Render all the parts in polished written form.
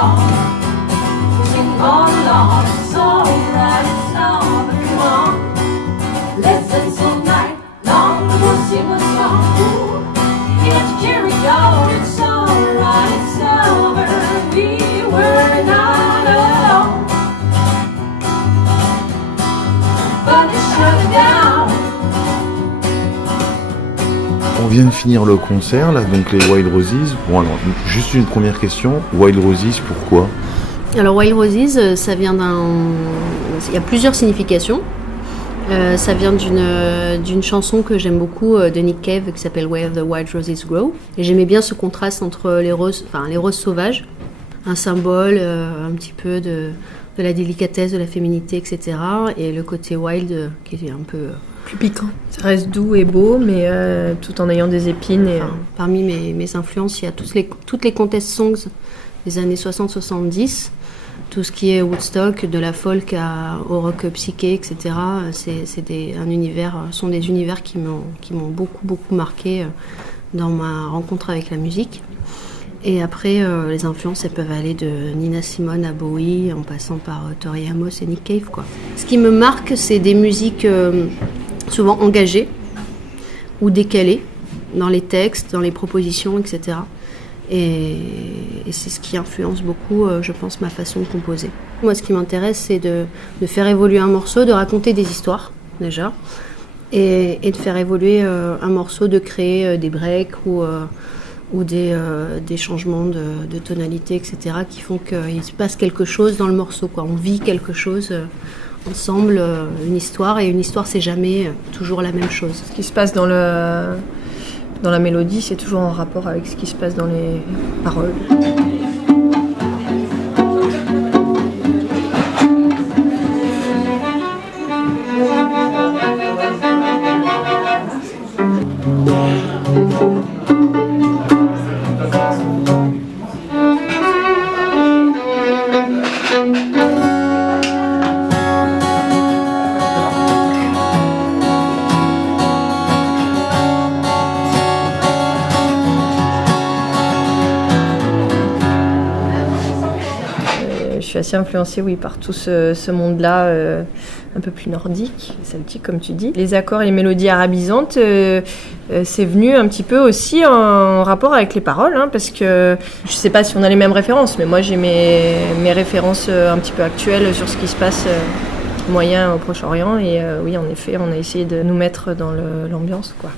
along. Sing all along, it's alright, it's all, but come on. Let's dance all night long, we'll sing a song. Ooh, you got to carry on, it's alright, it's over. We were not alone, but it's shut down. On vient de finir le concert, là, donc les Wild Roses. Bon, alors, juste une première question. Wild Roses, pourquoi ? Alors Wild Roses, ça vient il y a plusieurs significations. Ça vient d'une chanson que j'aime beaucoup de Nick Cave qui s'appelle Where the Wild Roses Grow. Et j'aimais bien ce contraste entre les roses sauvages, un symbole un petit peu de la délicatesse, de la féminité, etc. Et le côté wild qui est un peu... plus piquant. Ça reste doux et beau, mais tout en ayant des épines. Et... Enfin, parmi mes influences, il y a toutes les contest songs des années 60-70. Tout ce qui est Woodstock, de la folk au rock psyché, etc. C'est des univers qui m'ont beaucoup marqué dans ma rencontre avec la musique. Et après, les influences, elles peuvent aller de Nina Simone à Bowie, en passant par Tori Amos et Nick Cave, quoi. Ce qui me marque, c'est des musiques souvent engagées ou décalées dans les textes, dans les propositions, etc. Et c'est ce qui influence beaucoup, je pense, ma façon de composer. Moi, ce qui m'intéresse, c'est de faire évoluer un morceau, de raconter des histoires, déjà, et de faire évoluer un morceau, de créer des breaks ou des changements de tonalité, etc., qui font qu'il se passe quelque chose dans le morceau, quoi. On vit quelque chose ensemble, une histoire, et une histoire, c'est jamais toujours la même chose. Ce qui se passe dans la mélodie, c'est toujours en rapport avec ce qui se passe dans les paroles. Je suis assez influencée, oui, par tout ce monde-là un peu plus nordique, celtique, comme tu dis. Les accords et les mélodies arabisantes, c'est venu un petit peu aussi en rapport avec les paroles, hein, parce que je ne sais pas si on a les mêmes références, mais moi j'ai mes références un petit peu actuelles sur ce qui se passe moyen au Proche-Orient. Et oui, en effet, on a essayé de nous mettre dans l'ambiance, quoi.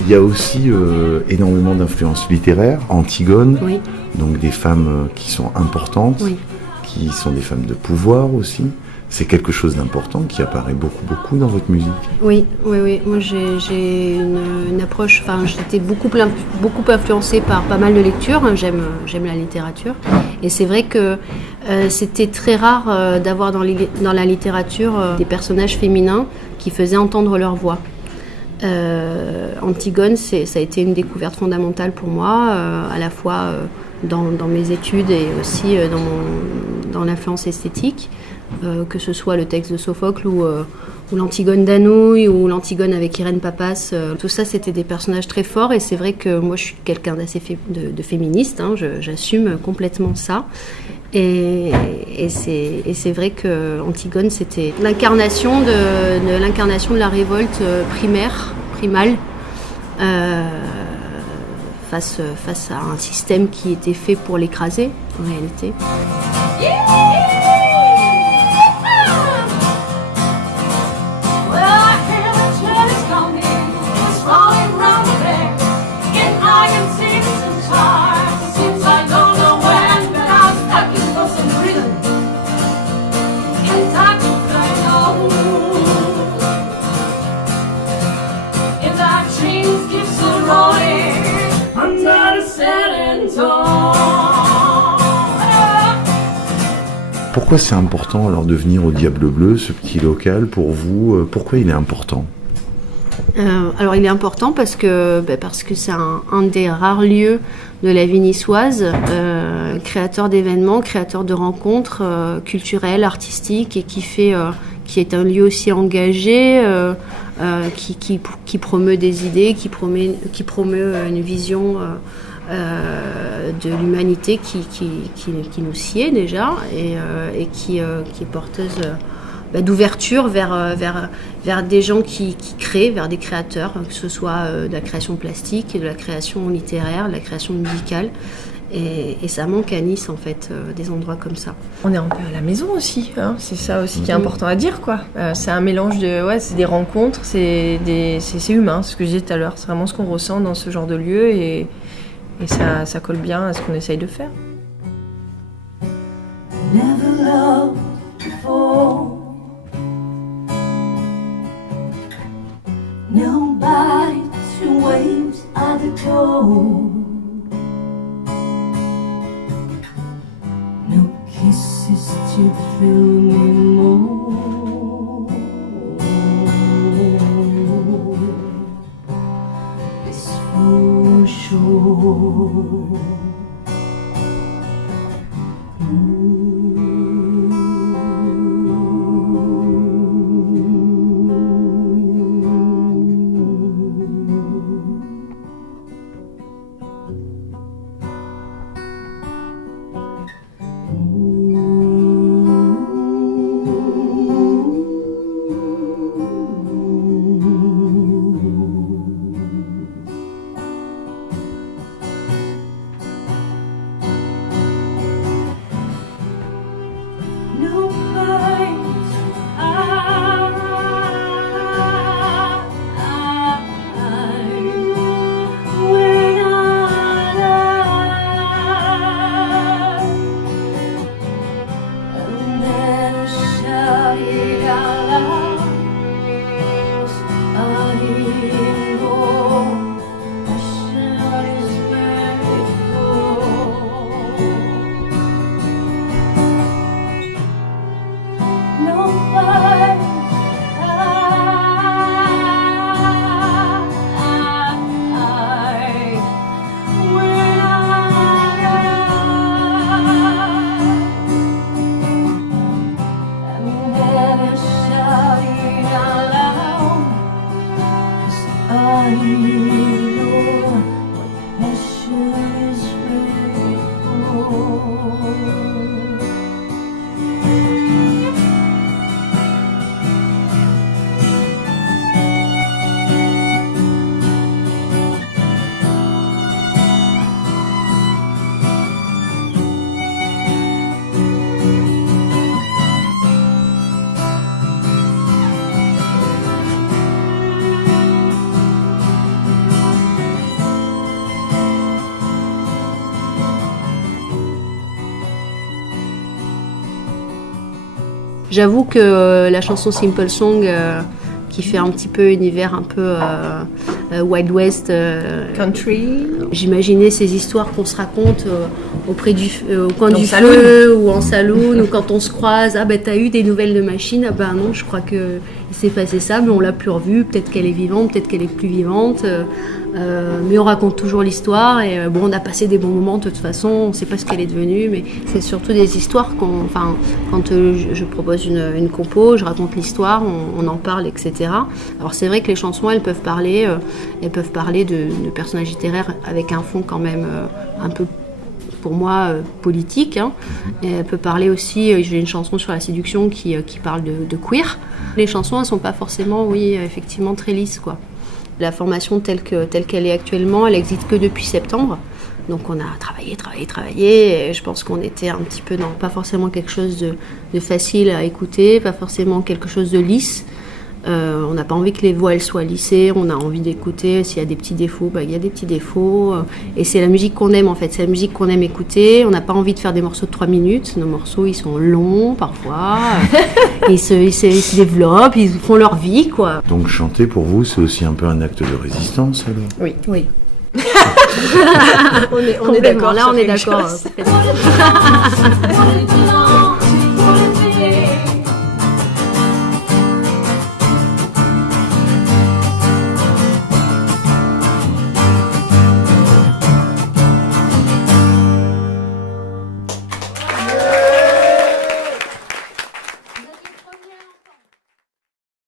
Il y a aussi énormément d'influences littéraires. Antigone, Oui. donc des femmes qui sont importantes, Oui. qui sont des femmes de pouvoir aussi. C'est quelque chose d'important qui apparaît beaucoup dans votre musique. Oui. Moi, j'ai une approche. Enfin, j'étais beaucoup influencée par pas mal de lectures. J'aime la littérature, et c'est vrai que c'était très rare d'avoir dans la littérature des personnages féminins qui faisaient entendre leur voix. Antigone, ça a été une découverte fondamentale pour moi, à la fois dans mes études et aussi dans l'influence esthétique, que ce soit le texte de Sophocle ou l'Antigone d'Anouilh ou l'Antigone avec Irène Papas. Tout ça, c'était des personnages très forts, et c'est vrai que moi je suis quelqu'un d'assez de féministe, hein, j'assume complètement ça. Et c'est vrai que Antigone, c'était l'incarnation de la révolte primale, face à un système qui était fait pour l'écraser, en réalité. Pourquoi c'est important alors de venir au Diable Bleu, ce petit local pour vous? Pourquoi il est important? Alors il est important parce que c'est un des rares lieux de la vie niçoise, créateur d'événements, créateur de rencontres culturelles, artistiques, et qui est un lieu aussi engagé, qui promeut des idées, qui promeut une vision de l'humanité qui nous sied déjà, et qui est porteuse d'ouverture vers des gens qui créent, vers des créateurs, que ce soit de la création plastique, de la création littéraire, de la création musicale. Et ça manque à Nice, en fait, des endroits comme ça. On est un peu à la maison aussi, hein. C'est ça aussi qui est important à dire, quoi. C'est un mélange de... Ouais, c'est des rencontres, c'est humain, c'est ce que je disais tout à l'heure. C'est vraiment ce qu'on ressent dans ce genre de lieu, et ça colle bien à ce qu'on essaye de faire. Never loved before. Nobody to waves at the door. No kisses to thrill me more. This for sure. J'avoue que la chanson Simple Song, qui fait un petit peu univers un peu Wild West, Country. J'imaginais ces histoires qu'on se raconte au coin du saloon. feu ou en saloon, ou quand on se croise. Ah ben t'as eu des nouvelles de machine? Ah ben non, je crois que il s'est passé ça, mais on l'a plus revue. Peut-être qu'elle est vivante, peut-être qu'elle est plus vivante. Mais on raconte toujours l'histoire, et on a passé des bons moments de toute façon, on ne sait pas ce qu'elle est devenue, mais c'est surtout des histoires quand je propose une compo, je raconte l'histoire, on en parle, etc. Alors c'est vrai que les chansons, elles peuvent parler de personnages littéraires avec un fond quand même un peu, pour moi, politique, hein. Et elle peut parler aussi, j'ai une chanson sur la séduction qui parle de queer. Les chansons, elles ne sont pas forcément, effectivement, très lisses, quoi. La formation telle qu'elle est actuellement, elle n'existe que depuis septembre. Donc on a travaillé. Et je pense qu'on était un petit peu dans pas forcément quelque chose de facile à écouter, pas forcément quelque chose de lisse. On n'a pas envie que les voix elles soient lissées, on a envie d'écouter. S'il y a des petits défauts, il y a des petits défauts. Et c'est la musique qu'on aime, en fait, c'est la musique qu'on aime écouter. On n'a pas envie de faire des morceaux de 3 minutes. Nos morceaux, ils sont longs parfois. Ils se développent, ils font leur vie, quoi. Donc chanter pour vous, c'est aussi un peu un acte de résistance, alors? Oui. On est d'accord, là on est d'accord.